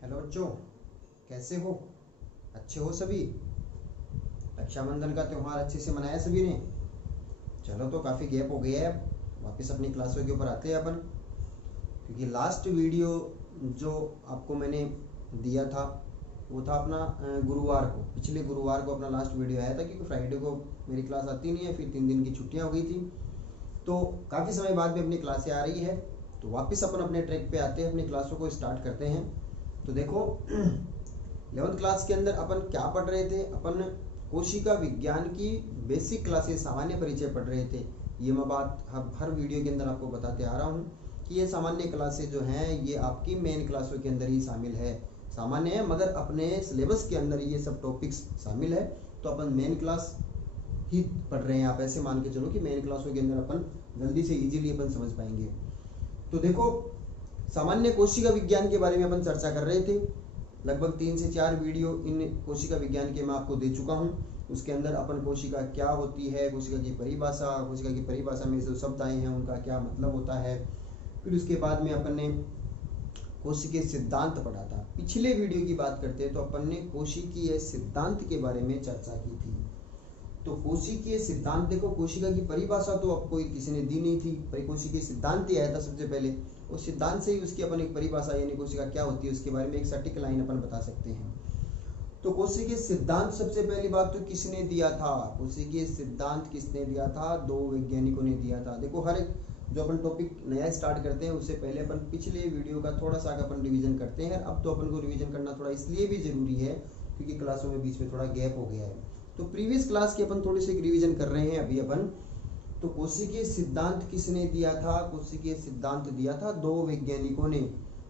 Hello बच्चों, कैसे हो? अच्छे हो सभी? रक्षाबंधन का त्यौहार अच्छे से मनाया सभी ने? चलो, तो काफ़ी गैप हो गया है, अब वापस अपनी क्लासों के ऊपर आते हैं अपन। क्योंकि लास्ट वीडियो जो आपको मैंने दिया था वो था अपना गुरुवार को, पिछले गुरुवार को अपना लास्ट वीडियो आया था। क्योंकि फ्राइडे को मेरी क्लास आती नहीं है, फिर 3 दिन की छुट्टियां हो गई थी, तो काफ़ी समय बाद में अपनी क्लासें आ रही है। तो वापस अपन अपने ट्रैक पे आते हैं, अपनी क्लासों को स्टार्ट करते हैं। तो देखो, 11th क्लास के अंदर अपन क्या पढ़ रहे थे? अपन कोशिका विज्ञान की बेसिक क्लासेस, सामान्य परिचय पढ़ रहे थे। ये मैं बात हर वीडियो के अंदर आपको बताते आ रहा हूँ कि ये सामान्य क्लासेस जो हैं ये आपकी मेन क्लासों के अंदर ही शामिल है। सामान्य है मगर अपने सिलेबस के अंदर ये सब टॉपिक्स शामिल है। तो अपन मेन क्लास ही पढ़ रहे हैं, आप ऐसे मान के चलो कि मेन क्लासों के अंदर अपन जल्दी से इजीली अपन समझ पाएंगे। तो देखो, सामान्य कोशिका विज्ञान के बारे में अपन चर्चा कर रहे थे। लगभग 3 से 4 वीडियो इन कोशिका विज्ञान के मैं आपको दे चुका हूँ। उसके अंदर अपन कोशिका क्या होती है, कोशिका की परिभाषा, कोशिका की परिभाषा में जो शब्द आए हैं उनका क्या मतलब होता है। फिर उसके बाद में अपन ने कोशिकीय सिद्धांत पढ़ा था। पिछले वीडियो की बात करते हैं तो अपन ने कोशिकीय सिद्धांत के बारे में चर्चा की थी। तो कोशिकीय सिद्धांत, देखो कोशिका की परिभाषा तो अब कोई किसी ने दी नहीं थी, पर कोशिकीय सिद्धांत ही आया था सबसे पहले। उस सिद्धांत से ही उसकी अपन एक परिभाषा यानी कोशिका क्या होती है उसके बारे में एक सटीक लाइन अपन बता सकते हैं। तो कोशिकीय सिद्धांत सबसे पहली बात तो किसने दिया था? कोशिकीय सिद्धांत किसने दिया था? 2 वैज्ञानिकों ने दिया था। देखो, हर एक जो अपन टॉपिक नया स्टार्ट करते हैं उससे पहले अपन पिछले वीडियो का थोड़ा सा अपन रिवीजन करते हैं। अब तो अपन को रिवीजन करना थोड़ा इसलिए भी जरूरी है क्योंकि क्लासों में बीच में थोड़ा गैप हो गया है। तो प्रीवियस क्लास के अपन थोड़ी सी रिवीजन कर रहे हैं अभी अपन। तो कोशिकीय सिद्धांत किसने दिया था? कोशिकीय सिद्धांत दिया था 2 वैज्ञानिकों ने,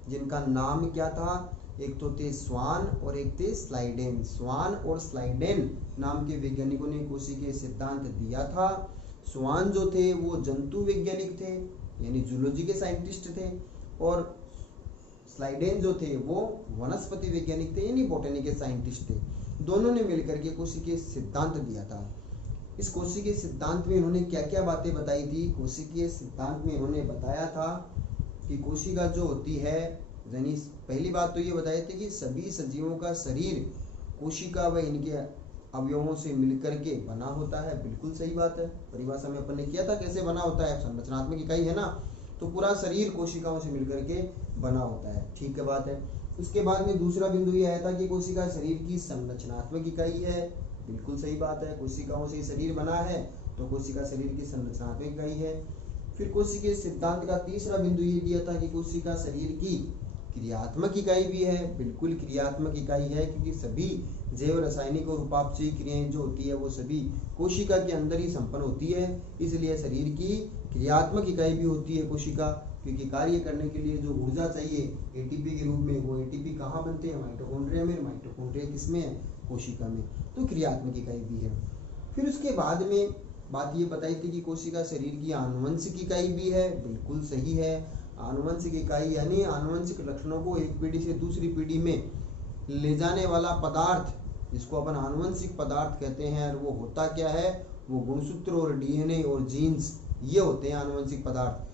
जिनका नाम क्या था? एक तो थे स्वान और एक थे स्लाइडेन। स्वान और स्लाइडेन नाम के वैज्ञानिकों ने कोशिकीय सिद्धांत दिया था। स्वान जो थे वो जंतु वैज्ञानिक थे यानी जूलॉजी के साइंटिस्ट थे, और स्लाइडेन जो थे वो वनस्पति वैज्ञानिक थे यानी बॉटनी के साइंटिस्ट थे। दोनों ने मिलकर के कोशिकीय सिद्धांत दिया था। इस कोशिकीय सिद्धांत में इन्होंने क्या क्या बातें बताई थी? कोशिकीय सिद्धांत में इन्होंने बताया था कि कोशिका जो होती है, यानी पहली बात तो ये बताए थे कि सभी सजीवों का शरीर कोशिका व इनके अवयवों से मिलकर के बना होता है। बिल्कुल सही बात है, परिभाषा में अपन ने किया था कैसे बना होता है। संरचनात्मक इकाई है ना, तो पूरा शरीर कोशिकाओं से मिलकर के बना होता है। ठीक है, बात है। उसके बाद में दूसरा बिंदु ये आया था कि कोशिका शरीर की संरचनात्मक इकाई है। बिल्कुल सही बात है, कोशिकाओं से शरीर बना है तो कोशिका शरीर की संरचनात्मक इकाई है। फिर कोशिकीय सिद्धांत का तीसरा बिंदु ये दिया था कि कोशिका शरीर की क्रियात्मक इकाई भी है। बिल्कुल क्रियात्मक इकाई है, क्योंकि सभी जैव रासायनिक और उपापचयी क्रियाएं जो होती है वो सभी कोशिका के अंदर ही संपन्न होती है। इसलिए शरीर की क्रियात्मक इकाई भी होती है कोशिका, क्योंकि कार्य करने के लिए जो ऊर्जा चाहिए एटीपी के रूप में, वो एटीपी कहाँ बनते हैं? माइटोकॉन्ड्रिया में। माइटोकॉन्ड्रिया किसमें है? कोशिका में। तो क्रियात्मक इकाई भी है। फिर उसके बाद में बात ये बताई थी कि कोशिका शरीर की आनुवंशिक इकाई भी है। बिल्कुल सही है, आनुवंशिक इकाई यानी आनुवंशिक लक्षणों को एक पीढ़ी से दूसरी पीढ़ी में ले जाने वाला पदार्थ, जिसको अपन आनुवंशिक पदार्थ कहते हैं। और वो होता क्या है? वो गुणसूत्र और डीएनए और जीन्स, ये होते हैं आनुवंशिक पदार्थ।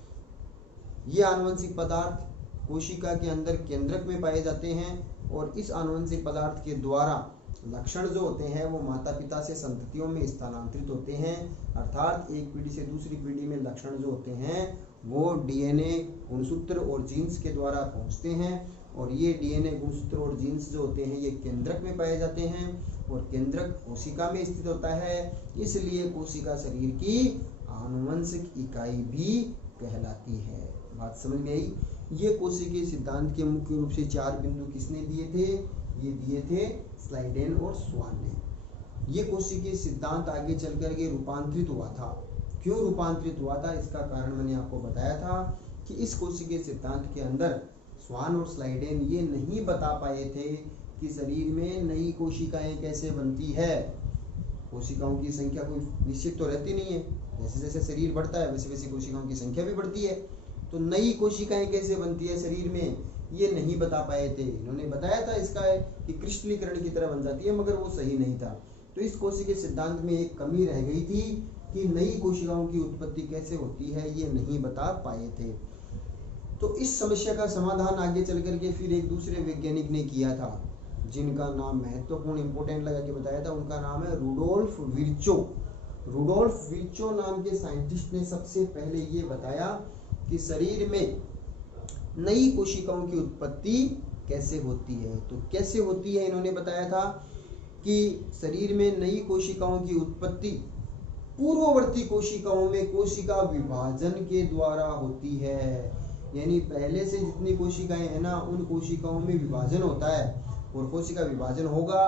ये आनुवंशिक पदार्थ कोशिका के अंदर केंद्रक में पाए जाते हैं, और इस आनुवंशिक पदार्थ के द्वारा लक्षण जो होते हैं वो माता पिता से संततियों में स्थानांतरित होते हैं। अर्थात एक पीढ़ी से दूसरी पीढ़ी में लक्षण जो होते हैं वो डीएनए, गुणसूत्र और जीन्स के द्वारा पहुंचते हैं। और ये डीएनए, गुणसूत्र और जीन्स जो होते हैं ये केंद्रक में पाए जाते हैं, और केंद्रक कोशिका में स्थित होता है। इसलिए कोशिका शरीर की आनुवंशिक इकाई भी कहलाती है। बात समझ में आई? ये कोशिकीय सिद्धांत के मुख्य रूप से 4 बिंदु किसने दिए थे? ये दिए थे स्लाइडेन और स्वान ने। ये कोशिकीय सिद्धांत आगे चल करके रूपांतरित हुआ था। क्यों रूपांतरित हुआ था इसका कारण मैंने आपको बताया था कि इस कोशिकीय सिद्धांत के अंदर स्वान और स्लाइडेन ये नहीं बता पाए थे कि शरीर में नई कोशिकाएं कैसे बनती है। कोशिकाओं की संख्या कोई निश्चित तो रहती नहीं है, जैसे जैसे शरीर बढ़ता है वैसे वैसे कोशिकाओं की संख्या भी बढ़ती है। तो नई कोशिकाएं कैसे बनती है शरीर में, ये नहीं बता पाए थे। इन्होंने बताया था इसका कि क्रिस्टलीकरण की तरह बन जाती है, मगर वो सही नहीं था। तो इस कोशिकीय सिद्धांत में एक कमी रह गई थी कि नई कोशिकाओं की उत्पत्ति कैसे होती है, ये नहीं बता पाए थे। तो इस समस्या का समाधान आगे चल करके फिर एक दूसरे वैज्ञानिक ने किया था, जिनका नाम महत्वपूर्ण इंपोर्टेंट लगा के बताया था। उनका नाम है रुडोल्फ विर्चो। रुडोल्फ विर्चो नाम के साइंटिस्ट ने सबसे पहले ये बताया कि शरीर में नई कोशिकाओं की उत्पत्ति कैसे होती है। तो कैसे होती है इन्होंने बताया था कि शरीर में नई कोशिकाओं की उत्पत्ति पूर्ववर्ती कोशिकाओं में कोशिका विभाजन के द्वारा होती है। यानी पहले से जितनी कोशिकाएं हैं ना, उन कोशिकाओं में विभाजन होता है, और कोशिका विभाजन होगा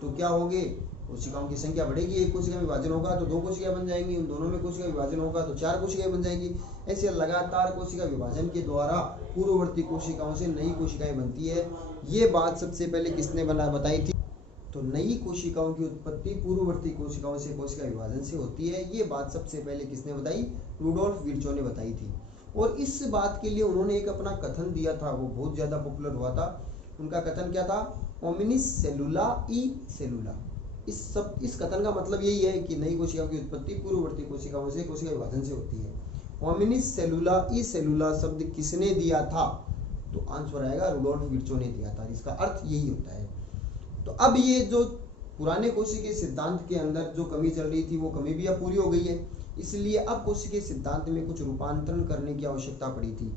तो क्या होगी, कोशिकाओं की संख्या बढ़ेगी। एक कोशिका में विभाजन होगा तो 2 कोशिकाएं बन जाएंगी, उन दोनों में कोशिका विभाजन होगा तो 4 कोशिकाएं बन जाएंगी। ऐसे लगातार कोशिका विभाजन के द्वारा पूर्ववर्ती कोशिकाओं से नई कोशिकाएं बनती है। ये बात सबसे पहले किसने बताई थी? तो नई कोशिकाओं की उत्पत्ति पूर्ववर्ती कोशिकाओं से कोशिका विभाजन से होती है। ये बात सबसे पहले किसने बताई? रुडोल्फ विर्चो ने बताई थी। और इस बात के लिए उन्होंने एक अपना कथन दिया था, वो बहुत ज्यादा पॉपुलर हुआ था। उनका कथन क्या था? ओमिनिस सेलुला ई सेलुला। इस कथन का मतलब यही है कि नई कोशिकाओं की उत्पत्ति पूर्ववर्ती कोशिकाओं से कोशिका विभाजन से होती है। ओमिनिस सेलुला ई सेलुला शब्द किसने दिया था? तो आंसर आएगा रुडोल्फ विर्चो ने दिया था। इसका अर्थ यही होता है। तो अब ये जो पुराने कोशिकीय सिद्धांत के अंदर जो कमी चल रही थी, वो कमी भी अब पूरी हो गई है। इसलिए अब कोशिकीय सिद्धांत में कुछ रूपांतरण करने की आवश्यकता पड़ी थी।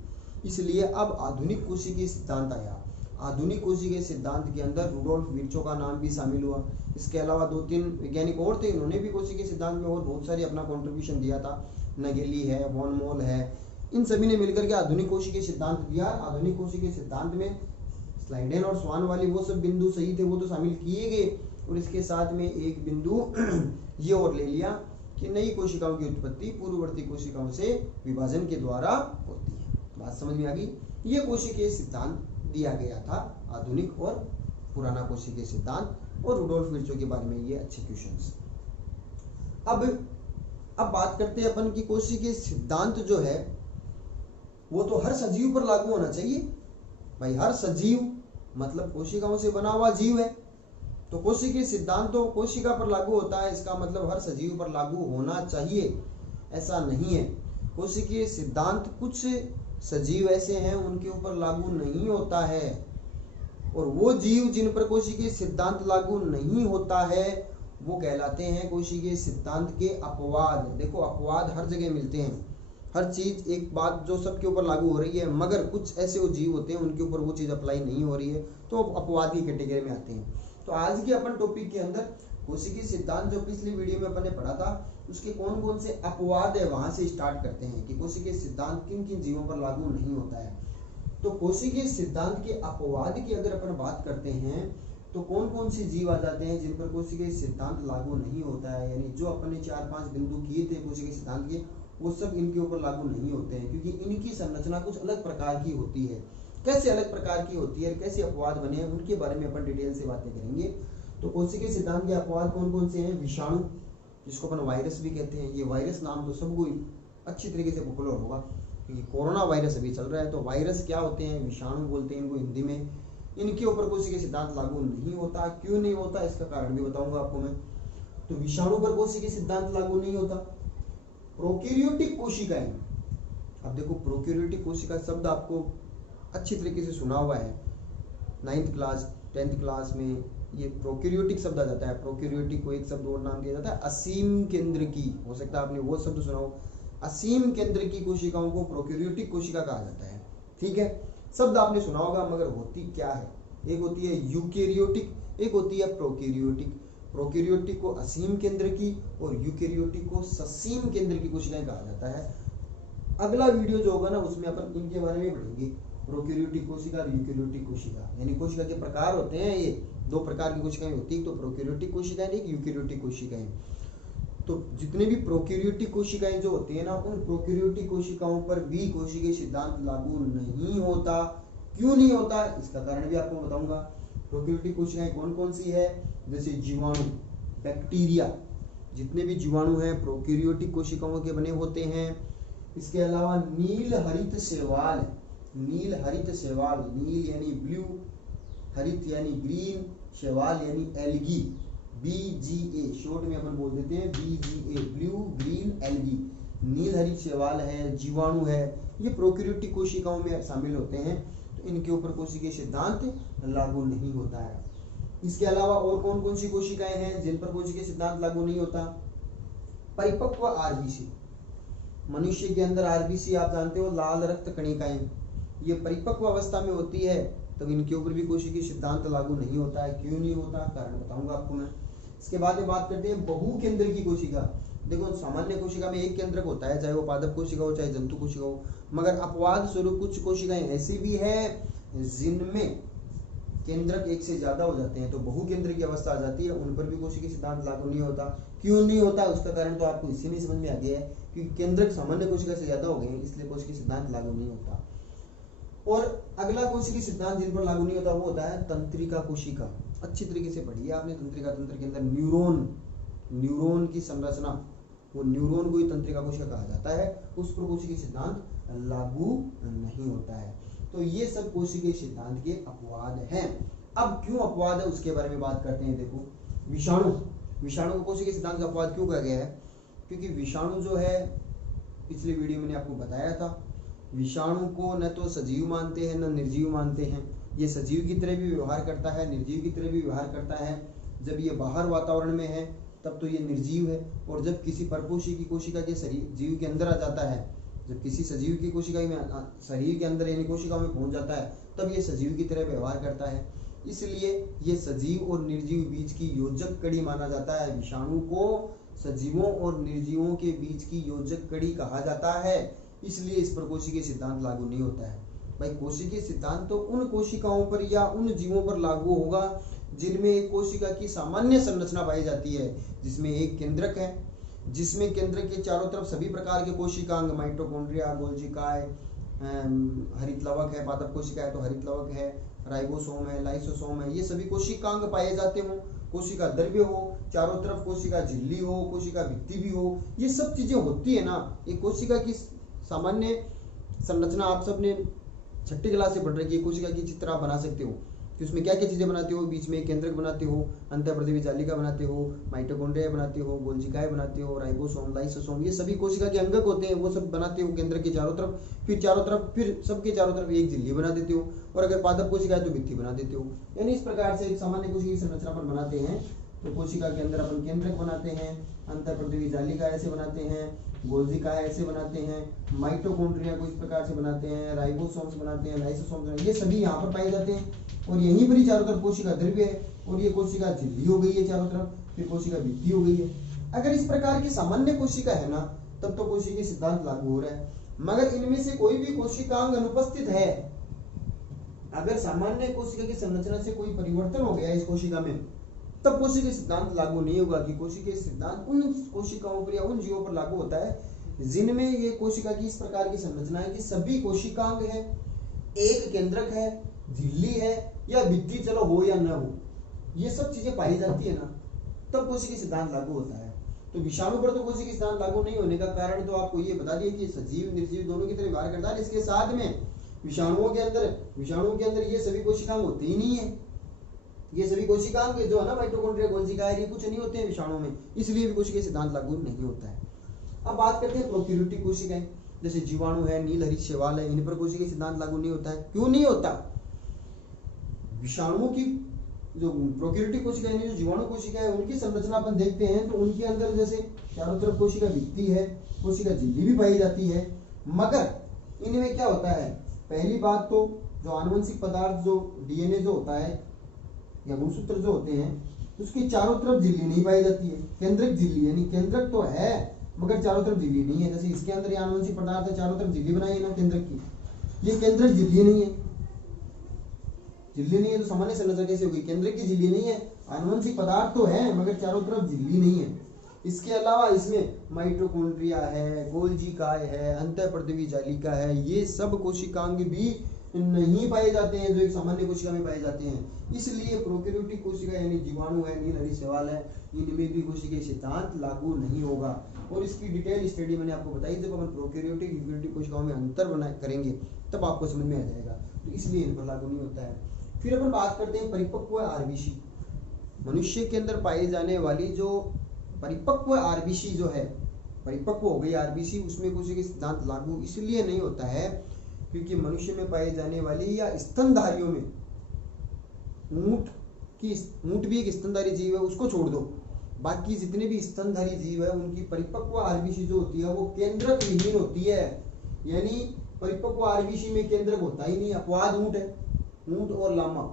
इसलिए अब आधुनिक कोशिकीय सिद्धांत आया। आधुनिक कोशिकीय सिद्धांत के अंदर रुडोल्फ विर्चो का नाम भी शामिल हुआ। इसके अलावा 2-3 वैज्ञानिक और थे, उन्होंने भी कोशिकीय सिद्धांत में और बहुत सारी अपना कॉन्ट्रीब्यूशन दिया था। नगेली है, वॉन मोल है, इन सभी ने मिलकर के आधुनिक कोशिकीय सिद्धांत दिया। आधुनिक कोशिकीय सिद्धांत में स्लाइडेन और स्वान वाले वो सब बिंदु सही थे, वो तो शामिल किए गए, और इसके साथ में एक बिंदु ये और ले लिया कि नई कोशिकाओं की उत्पत्ति पूर्ववर्ती कोशिकाओं से विभाजन के द्वारा होती है। बात समझ में आ गई? ये कोशिकीय सिद्धांत दिया गया था, आधुनिक और पुराना कोशिकीय सिद्धांत, और रुडोल्फ विर्चो के बारे में ये अच्छे क्वेश्चंस। अब बात करते हैं अपन की कोशिकीय सिद्धांत जो है वो तो हर सजीव पर लागू होना चाहिए भाई। हर सजीव मतलब कोशिकाओं से बना हुआ जीव है, तो कोशिकीय सिद्धांत तो कोशिका पर लागू होता है, इसका मतलब हर सजीव पर लागू होना चाहिए, ऐसा नहीं है। कोशिकीय सिद्धांत कुछ सजीव ऐसे हैं उनके ऊपर लागू नहीं होता है, और वो जीव जिन पर कोशिकीय सिद्धांत लागू नहीं होता है वो कहलाते हैं कोशिकीय सिद्धांत के अपवाद। देखो, अपवाद हर जगह मिलते हैं, हर चीज एक बात जो सबके ऊपर लागू हो रही है, मगर कुछ ऐसे वो जीव होते हैं उनके ऊपर वो चीज अप्लाई नहीं हो रही है, तो अपवाद की कैटेगरी में आते हैं। तो आज के अपन टॉपिक के अंदर कोशिकीय सिद्धांत जो पिछली वीडियो में अपन ने पढ़ा था, उसके कौन कौन से अपवाद है वहां से स्टार्ट करते हैं कि कोशिकीय सिद्धांत किन किन जीवों पर लागू नहीं होता है। तो कोशिकीय सिद्धांत के अपवाद की अगर अपन बात करते हैं तो कौन कौन से जीव आ जाते हैं जिन पर कोशिकीय सिद्धांत लागू नहीं होता है। यानी जो अपन ने 4-5 बिंदु किए थे कोशिकीय सिद्धांत के, वो सब इनके ऊपर लागू नहीं होते हैं, क्योंकि इनकी संरचना कुछ अलग प्रकार की होती है। कैसे अलग प्रकार की होती है, कैसे अपवाद बने हैं, उनके बारे में अपन डिटेल से बातें करेंगे। तो कोशिकीय सिद्धांत के अपवाद कौन कौन से हैं? विषाणु, जिसको अपन वायरस भी कहते हैं। ये वायरस नाम तो सबको अच्छी तरीके से पॉपुलर होगा, क्योंकि कोरोना वायरस अभी चल रहा है। तो वायरस क्या होते हैं? विषाणु बोलते हैं इनको हिंदी में। इनके ऊपर कोशिकीय सिद्धांत लागू नहीं होता। क्यों नहीं होता, इसका कारण भी बताऊंगा आपको मैं। तो विषाणु पर कोशिकीय सिद्धांत लागू नहीं होता। प्रोकैरियोटिक कोशिकाएं, अब देखो प्रोकैरियोटिक कोशिका शब्द आपको अच्छी तरीके से सुना हुआ है, 9th क्लास 10th क्लास में ये प्रोकैरियोटिक शब्द आ जाता है। प्रोकैरियोटिक को एक शब्द और नाम दिया जाता है असीम केंद्र की, हो सकता है आपने वो शब्द सुना हो। असीम केंद्र की कोशिकाओं को प्रोकैरियोटिक कोशिका कहा जाता है। ठीक है, शब्द आपने सुना होगा, मगर होती क्या है? एक होती है यूकैरियोटिक, एक होती है प्रोकैरियोटिक। प्रोकैरियोटिक को असीम केंद्र की और यूकैरियोटिक को ससीम केंद्र की कोशिकाएं कहा जाता है। अगला वीडियो जो होगा ना उसमें अपन इनके बारे में पढ़ेंगे, प्रोकैरियोटिक कोशिका और यूकैरियोटिक कोशिका। यानी कोशिका के प्रकार होते हैं, ये 2 प्रकार की कोशिकाएं होती है, तो प्रोकैरियोटिक कोशिकाएं एक यूकैरियोटिक कोशिकाएं। तो जितने भी प्रोकैरियोटिक कोशिकाएं जो होती है ना, उन प्रोकैरियोटिक कोशिकाओं पर भी कोशिकीय सिद्धांत लागू नहीं होता। क्यों नहीं होता, इसका कारण भी आपको बताऊंगा। प्रोकैरियोटिक कोशिकाएं कौन कौन सी है? जैसे जीवाणु, बैक्टीरिया, जितने भी जीवाणु हैं प्रोकैरियोटिक कोशिकाओं के बने होते हैं। इसके अलावा नील हरित शैवाल, नील हरित शैवाल, नील यानी ब्लू, हरित यानी ग्रीन, शैवाल यानी एल्गी, BGA शॉर्ट में अपन बोल देते हैं BGA, ब्लू ग्रीन एल्गी। नील हरित शैवाल है, जीवाणु है, ये प्रोकैरियोटिक कोशिकाओं में शामिल होते हैं, तो इनके ऊपर कोशिकीय सिद्धांत लागू नहीं होता है। इसके अलावा और कौन कौन सी कोशिकाएं हैं जिन पर कोशिकीय सिद्धांत लागू नहीं होता? परिपक्व आरबीसी, मनुष्य के अंदर आरबीसी आप जानते हो लाल रक्त कणिकाएं, ये परिपक्व अवस्था में होती है, तो इनके ऊपर भी कोशिकीय सिद्धांत लागू नहीं होता है। क्यों नहीं होता, कारण बताऊंगा आपको मैं। इसके बाद में बात करते हैं बहुकेंद्रकी कोशिका। देखो सामान्य कोशिका में एक केंद्रक होता है, चाहे वो पादप कोशिका हो चाहे जंतु कोशिका हो, मगर अपवाद स्वरूप कुछ कोशिकाएं ऐसी भी है जिनमें केंद्रक एक से ज्यादा हो जाते हैं, तो बहुकेंद्र की अवस्था आ जाती है, उन पर भी कोशिकीय सिद्धांत लागू नहीं होता। क्यों नहीं होता, उसका कारण तो आपको इसी में समझ में आ गया है, क्योंकि केंद्रक सामान्य कोशिका से ज्यादा हो गए हैं, इसलिए कोशिकीय सिद्धांत लागू नहीं होता। और अगला कोशिकीय सिद्धांत जिन पर लागू नहीं होता वो होता है तंत्रिका कोशिका। अच्छी तरीके से पढ़िए आपने तंत्रिका, तंत्र के अंदर न्यूरॉन की संरचना, वो न्यूरॉन को ही तंत्रिका कोशिका कहा जाता है, उस पर कोशिकीय सिद्धांत लागू नहीं होता है। तो ये सब कोशिकीय सिद्धांत के अपवाद हैं। अब क्यों अपवाद है उसके बारे में बात करते हैं। देखो विषाणु को कोशिकीय सिद्धांत का अपवाद क्यों कहा गया है? क्योंकि विषाणु जो है, पिछले वीडियो में मैंने आपको बताया था, विषाणु को न तो सजीव मानते हैं न निर्जीव मानते हैं। ये सजीव की तरह भी व्यवहार करता है, निर्जीव की तरह भी व्यवहार करता है। जब ये बाहर वातावरण में है तब तो ये निर्जीव है, और जब किसी परपोषी की कोशिका के शरीर जीव के अंदर आ जाता है, जब किसी सजीव की कोशिका में शरीर के अंदर यानी कोशिकाओं में पहुंच जाता है, तब ये सजीव की तरह व्यवहार करता है। इसलिए ये सजीव और निर्जीव बीच की योजक कड़ी माना जाता है। विषाणु को सजीवों और निर्जीवों के बीच की योजक कड़ी कहा जाता है, इसलिए इस पर कोशिकीय सिद्धांत लागू नहीं होता है। भाई कोशिकीय सिद्धांत तो उन कोशिकाओं पर या उन जीवों पर लागू होगा जिनमें एक कोशिका की सामान्य संरचना पाई जाती है, जिसमें एक केंद्रक है, जिसमें केंद्रक के चारों तरफ सभी प्रकार के कोशिकांग, माइटोकॉन्ड्रिया, गोल्जिकाय, हरितलवक है, पादप कोशिका है तो हरितलवक है, राइबोसोम है, लाइसोसोम है, ये सभी कोशिकांग पाए जाते हो, कोशिका द्रव्य हो, चारों तरफ कोशिका झिल्ली हो, कोशिका भित्ति भी हो, ये सब चीजें होती है ना। एक कोशिका की सामान्य संरचना आप सबने छठी क्लास से पढ़ रखी है। कोशिका की चित्र आप बना सकते हो कि उसमें क्या क्या चीजें बनाते हो, बीच में एक केंद्रक बनाते हो, अंतःप्रदेवी जालिका बनाते हो, माइटोकॉन्ड्रिया बनाते हो, गोल्जिकाय बनाते हो, राइबोसोम, लाइसोसोम, ये सभी कोशिका के अंगक होते हैं, वो सब बनाते हो केंद्रक के चारों तरफ। फिर सबके चारों तरफ एक झिल्ली बना देते हो, और अगर पादप कोशिका है तो भित्ति बना देते हो। यानी इस प्रकार से एक सामान्य कोशिका की संरचना पर बनाते हैं। तो कोशिका के अंदर अपन केंद्रक बनाते हैं, अंतःप्रदेवी जालिका ऐसे बनाते हैं, गोल्जिका ऐसे बनाते हैं, माइटोकॉन्ड्रिया को इस प्रकार से बनाते हैं, राइबोसोम्स बनाते हैं, लाइसोसोम्स, ये सभी यहाँ पर पाए जाते हैं। और यहीं पर ही चारों तरफ कोशिका द्रव्य है, और ये कोशिका झिल्ली हो गई है चारों तरफ, फिर कोशिका भित्ति हो गई है। अगर इस प्रकार की सामान्य कोशिका है ना, तब तो कोशिकीय सिद्धांत लागू हो रहा है। मगर इनमें से कोई भी कोशिकांग अनुपस्थित है, अगर सामान्य कोशिका की संरचना से कोई परिवर्तन हो गया इस कोशिका में, तब कोशिकीय सिद्धांत लागू नहीं होगा। कि कोशिकीय सिद्धांत उन कोशिकाओं पर या उन जीवों पर लागू होता है जिनमें ये कोशिका की इस प्रकार की संरचना है कि सभी कोशिकांग है, एक केंद्रक है, झिल्ली है या भित्ति चलो हो या न हो, ये सब चीजें पाई जाती है ना, तब कोशिकीय सिद्धांत लागू होता है। तो विषाणु पर तो कोशिकीय सिद्धांत लागू नहीं होने का कारण तो आपको ये बता दिया कि सजीव निर्जीव दोनों की तरह व्यवहार करता है। इसके साथ में विषाणुओं के अंदर ये सभी कोशिकांग होते ही नहीं है। ये सभी कोशिकांग जो है ना, माइटोकॉन्ड्रिया, गोल्जिका, ये कुछ नहीं होते हैं विषाणु में, इसलिए भी कोशिकीय सिद्धांत लागू नहीं होता है। अब बात करते हैं प्रोकैरियोटिक कोशिकाएं, जैसे जीवाणु है, नीलहरित शैवाल है, इन पर कोशिकीय सिद्धांत लागू नहीं होता है। क्यों नहीं होता? विषाणुओं की जो प्रोकैरियोटिक कोशिका है, जो जीवाणु कोशिका है, उनकी संरचना अपन देखते हैं तो उनके अंदर जैसे चारों तरफ कोशिका भित्ति है, कोशिका झिल्ली भी पाई जाती है। मगर इनमें क्या होता है, पहली बात तो जो आनुवंशिक पदार्थ, जो डीएनए जो होता है या गुणसूत्र जो होते हैं, उसकी चारों तरफ झिल्ली नहीं पाई जाती है। केंद्रक झिल्ली, यानी केंद्रक तो है मगर चारों तरफ झिल्ली नहीं है। जैसे इसके अंदर आनुवंशिक पदार्थ है, चारों तरफ झिल्ली बनाई है ना केंद्रक की, ये केंद्रक झिल्ली नहीं है। झिल्ली नहीं है तो सामान्य संरचना कैसे होगी? केंद्रक की झिल्ली नहीं है, आनुवंशिक पदार्थ तो है मगर चारों तरफ झिल्ली नहीं है। इसके अलावा इसमें माइटोकॉन्ड्रिया है, गोल्जिकाय है, अंतःप्रदेवी जालिका है, ये सब कोशिकांग भी नहीं पाए जाते हैं जो एक सामान्य कोशिका में पाए जाते हैं। इसलिए प्रोकैरियोटिक कोशिका यानी जीवाणु है, नीलहरित शैवाल है, इनमें भी कोशिकीय सिद्धांत लागू नहीं होगा। और इसकी डिटेल स्टडी मैंने आपको बताई, जब अपन प्रोकैरियोटिक यूकैरियोटिक कोशिकाओं में अंतर करेंगे तब आपको समझ में आ जाएगा, तो इसलिए इन पर लागू नहीं होता है। फिर अपन बात करते हैं परिपक्व आरबीसी। मनुष्य के अंदर पाई जाने वाली जो परिपक्व आरबीसी जो है, परिपक्व हो गई आरबीसी, उसमें कोशिका सिद्धांत लागू इसलिए नहीं होता है क्योंकि मनुष्य में पाए जाने वाली या स्तनधारियों में, ऊंट भी एक स्तनधारी जीव है, उसको छोड़ दो, बाकी जितने भी स्तनधारी जीव है उनकी परिपक्व आरबीसी जो होती है वो केंद्रक विहीन होती है। यानी परिपक्व आरबीसी में केंद्रक होता ही नहीं। अपवाद ऊंट है, ऊंट और लामा,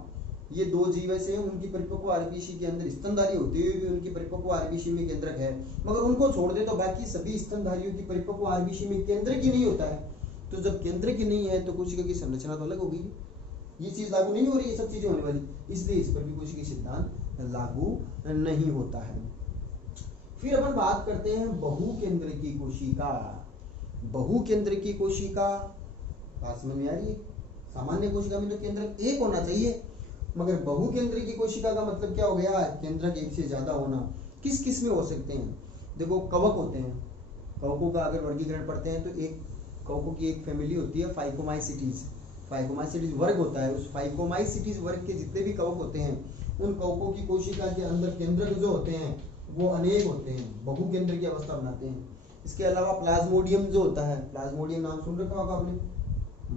ये दो जीव ऐसे हैं उनकी परिपक्व आरबीसी के अंदर स्तनधारी होते हुए भी उनकी परिपक्व आरबीसी में केंद्रक है, मगर उनको छोड़ दे तो बाकी सभी स्तनधारियों की परिपक्व आरबीसी में केंद्रक ही नहीं होता है। तो जब केंद्रक ही नहीं है तो कोशिका की संरचना तो अलग होगी, ये चीज लागू नहीं हो रही, ये सब चीजें होने वाली, इसलिए इस पर भी कोशिकीय सिद्धांत लागू नहीं होता है। फिर अपन बात करते हैं बहुकेंद्रकी कोशिका। बहुकेंद्रकी कोशिका बात समझ में आ रही है? सामान्य कोशिका में तो केंद्रक एक होना चाहिए, मगर बहुकेंद्रकी कोशिका का मतलब क्या हो गया? केंद्रक एक से ज्यादा होना। किस किस में हो सकते हैं? देखो कवक होते हैं, कवकों का अगर वर्गीकरण पढ़ते हैं तो एक कवकों की एक फैमिली होती है फाइकोमाइसिटीज। फाइकोमाइसिटीज वर्ग होता है, उस फाइकोमाइसिटीज वर्ग के जितने भी कवक होते हैं उन कवकों की कोशिका के अंदर केंद्रक जो होते हैं वो अनेक होते हैं, बहुकेंद्र की अवस्था बनाते हैं। इसके अलावा प्लाज्मोडियम जो होता है, प्लाज्मोडियम नाम सुन रखा होगा आपने,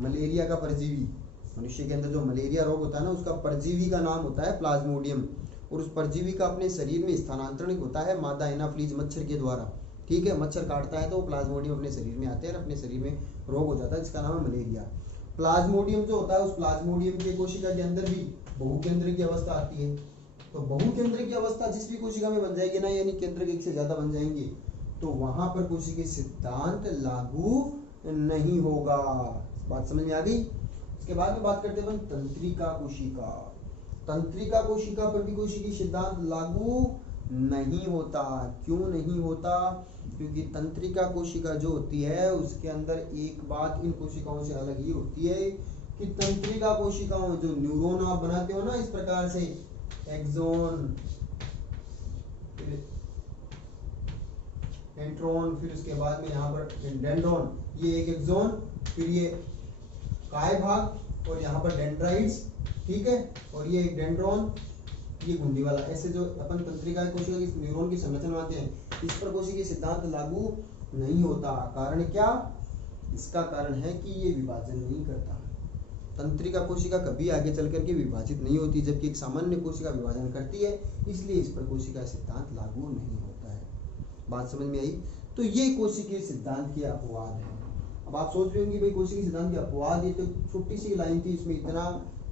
मलेरिया का परजीवी, मनुष्य के अंदर जो मलेरिया रोग होता है ना उसका परजीवी का नाम होता है प्लाज्मोडियम, और उस परजीवी का अपने शरीर में स्थानांतरण होता है मादा एनाफ्लीज मच्छर के द्वारा। ठीक है, मच्छर काटता है तो वो प्लाज्मोडियम अपने शरीर में आते हैं और अपने शरीर में रोग हो जाता है जिसका नाम है मलेरिया। प्लाज्मोडियम जो होता है उस प्लाज्मोडियम के कोशिका के अंदर भी बहुकेंद्र की अवस्था आती है। तो बहुकेंद्र की अवस्था जिस भी कोशिका में बन जाएगी ना, यानी केंद्रक एक से ज्यादा बन जाएंगे, तो वहां पर कोशिकीय सिद्धांत लागू नहीं होगा। बात समझ में आ गई? इसके बाद में बात करते हैं तंत्रिका कोशिका। तंत्रिका कोशिका पर भी कोशिकीय सिद्धांत लागू नहीं होता। क्यों नहीं होता? क्योंकि तंत्रिका कोशिका जो होती है उसके अंदर एक बात इन कोशिकाओं से अलग ही होती है कि तंत्रिका कोशिकाओं जो न्यूरॉन आप बनाते हो ना इस प्रकार से, एक्सोन, एंट्रॉन, फिर उसके बाद में यहाँ पर डेंड्रॉन, ये एक एक्सोन, फिर ये काय भाग और यहाँ पर डेंड्राइट्स, ठीक है, और ये एक डेंड्रॉन, ये गुंडी वाला, ऐसे जो अपन तंत्रिका कोशिका की न्यूरॉन की संरचना बनाते हैं इस पर कोशिकीय सिद्धांत लागू नहीं होता। कारण क्या? इसका कारण है कि ये विभाजन नहीं करता। तंत्रिका कोशिका कभी आगे चल करके विभाजित नहीं होती, जबकि एक सामान्य कोशिका विभाजन करती है, इसलिए इस पर कोशिका सिद्धांत लागू नहीं होता है। बात समझ में आई? तो ये कोशिकीय सिद्धांत के अपवाद है। अब आप सोच रहे होंगे भाई कोशिकीय सिद्धांत के अपवाद, ये तो छोटी सी लाइन थी, इसमें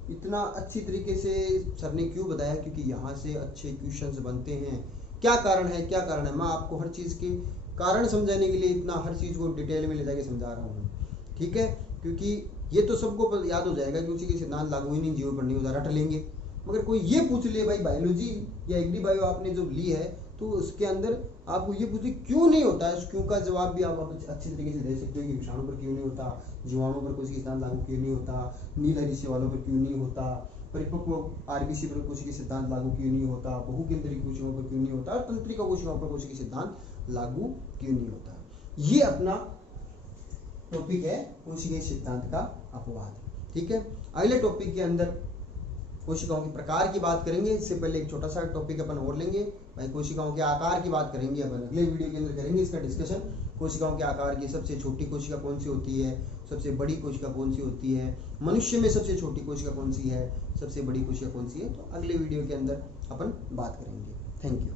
इतना अच्छी तरीके से सर ने क्यों बताया? क्योंकि यहाँ से अच्छे क्वेश्चंस बनते हैं। क्या कारण है, क्या कारण है? मैं आपको हर चीज के कारण समझाने के लिए इतना हर चीज को डिटेल में ले जाके समझा रहा हूँ, ठीक है, क्योंकि ये तो सबको याद हो जाएगा क्योंकि के सिद्धांत लागू ही नहीं जीवों पर नहीं होता, रट लेंगे। मगर कोई ये पूछ ले भाई बायोलॉजी या एग्री बायो आपने जो ली है तो उसके अंदर आपको ये पूछे क्यों नहीं होता है, उस क्यों का जवाब भी आप अच्छी तरीके से दे सकते हो कि विषाणु पर क्यों नहीं होता, जीवाणु पर कोशिकीय सिद्धांत लागू क्यों नहीं होता, नीलहरिष्य वालों पर क्यों नहीं होता, परिपक्व आरबीसी पर कोशिकीय सिद्धांत लागू क्यों नहीं होता, बहुकेंद्रीय कोशिकाओं पर क्यों नहीं होता, और तंत्रिका कोशिकाओं पर कोशिकीय सिद्धांत लागू क्यों नहीं होता। ये अपना टॉपिक है कोशिकीय सिद्धांत का अपवाद, ठीक है। अगले टॉपिक के अंदर कोशिकाओं के प्रकार की बात करेंगे। इससे पहले एक छोटा सा टॉपिक अपन और लेंगे भाई, कोशिकाओं के आकार की बात करेंगे अपन अगले वीडियो के अंदर करेंगे इसका डिस्कशन। कोशिकाओं के आकार की सबसे छोटी कोशिका कौन सी होती है, सबसे बड़ी कोशिका कौन सी होती है, मनुष्य में सबसे छोटी कोशिका कौन सी है, सबसे बड़ी कोशिका कौन सी है, तो अगले वीडियो के अंदर अपन बात करेंगे। Thank you.